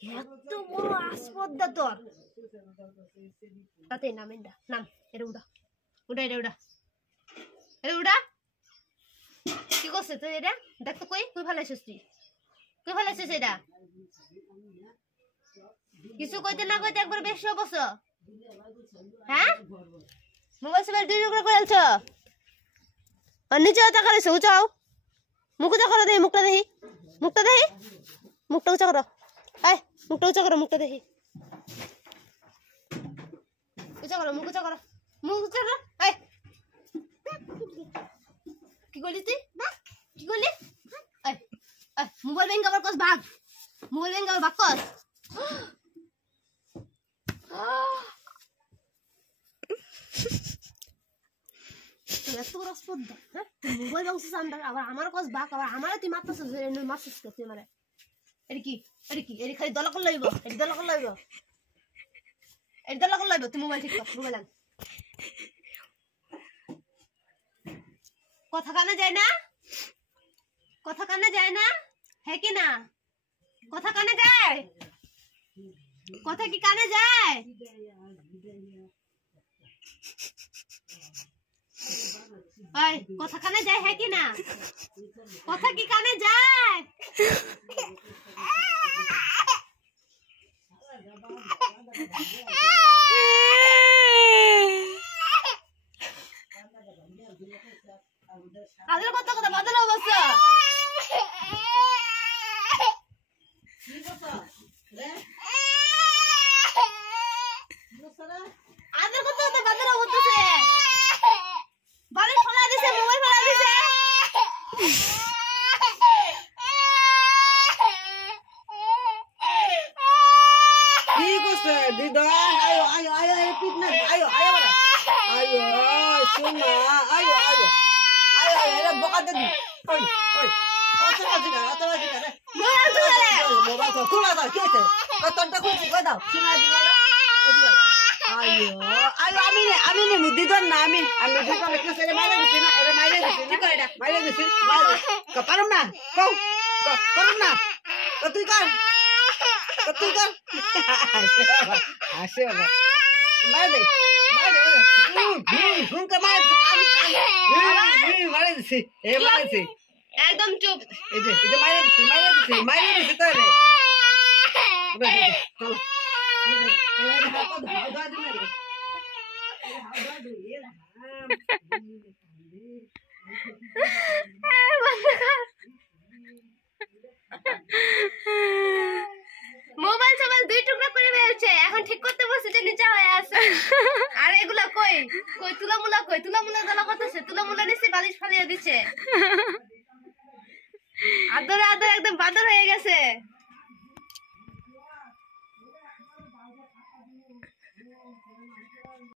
এত বড় আসপদ্দা তোর তাতে নামেন দা নাম এটা উড়া উড়া এটা উড়া এটা উড়া কি করছে তুই এটা দেখ তো কই কই ফেলাইছিস তুই কই ফেলাইছিস এটা কিছু কইতে না কইতে একবার বেশি অবশ্য হ্যাঁ মোবাইল সবাই দুই টুকরো করে ফেলছ আর নিচে টাকা রয়েছে উঁচাও মুখ উঁচা করো দেখি মুখটা দেখি মুখটা উঁচা করো এই মুখটা উঁচা করো মুখটা দেখি উঁচা করো মুখ উঁচা করো মুখ উঁচা করো এই কি করলি তুই কি করলি মোবাইল ব্যাংক আবার কস ভাগ মোবাইল ব্যাংক আবার ভাগ কস এত বড় স্পর্ধা হ্যাঁ মোবাইল ব্যাংক সামনে আবার আমার কস ভাগ আবার আমার তুই মারতেছ মারছিস তুই আমারে এটা কি এটা খালি দলা করে লইব এটা দলা করে লইব এটা দলা করে লইব তুই মোবাইল ঠিক কর মোবাইল আন কথা কানে যায় না কথা কানে যায় না হ্যাঁ কি না কথা কানে যায় কথা কি কানে যায় ওই কথা কানে যায় হ্যাঁ কি না কথা কি কানে যায় আদের কথা কথা বাদল অবশ্য আদের কথা কথা বাদল অবশ্য বাড়ি ফেলা দিছে মোবাইল ফেলা দিছে কি করছে দিদা আয়ো আয়ো আয়ো পিট না আয়ো আয়ো আয়ো সোনা আয়ো আয়ো আয়ো এরা বকা দে ওই ওই অতবাজি করে মোবাইল তো খোলা দাও কি আছে কতটা খুলছি কই দাও সীমা দিগা আয়ো আয়ো আমি নে দিদন না আমি দিদন কি সে মাইরে দিছি না এরে মাইরে দিছি কি করে এটা মাইরে দিছি পারম না কও পারম না তো তুই কর আসে বাবা মাইরে ঘুম কে মাইরে দিছি এ মাইরে দিছি একদম চুপ এই যে মাইরে দিছি তাহলে চলো মোবাইল সবাই দুই টুকরা করে ফেলছে এখন ঠিক করতে বসে যে নিচে হয়ে আছে আর এগুলা কই তুলামুলা দলা করতেছে তুলামুলা নিচে বালিশ ফালিয়ে দিচ্ছে আদরে একদম বাদর হয়ে গেছে।